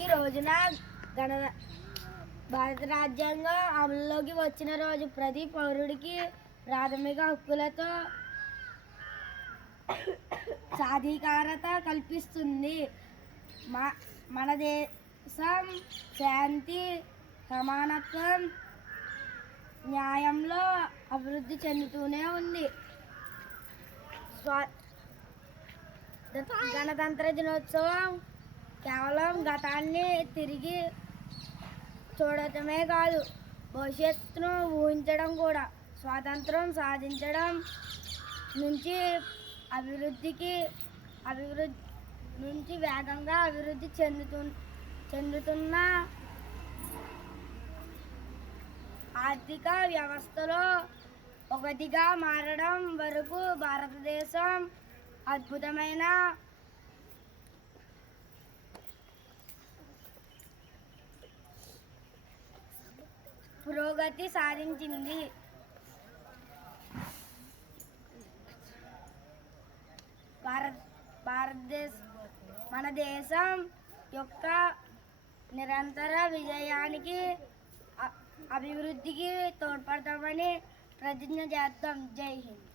ఈ రోజున గణ భారత రాజ్యాంగం అమలులోకి వచ్చిన రోజు ప్రతి పౌరుడికి ప్రాథమిక హక్కులతో సాధికారత కల్పిస్తుంది. మన దేశం శాంతి, సమానత్వం, న్యాయంలో అభివృద్ధి చెందుతూనే ఉంది. గణతంత్ర దినోత్సవం కేవలం గతాన్ని తిరిగి చూడటమే కాదు, భవిష్యత్తును ఊహించడం కూడా. స్వాతంత్రం సాధించడం నుంచి వేగంగా అభివృద్ధి చెందుతున్న ఆర్థిక వ్యవస్థలో ఒకటిగా మారడం వరకు భారతదేశం అద్భుతమైన పురోగతి సాధించింది. మన దేశం యొక్క నిరంతర విజయానికి, అభివృద్ధికి తోడ్పడతామని ప్రతిజ్ఞ చేద్దాం. జై హింద్.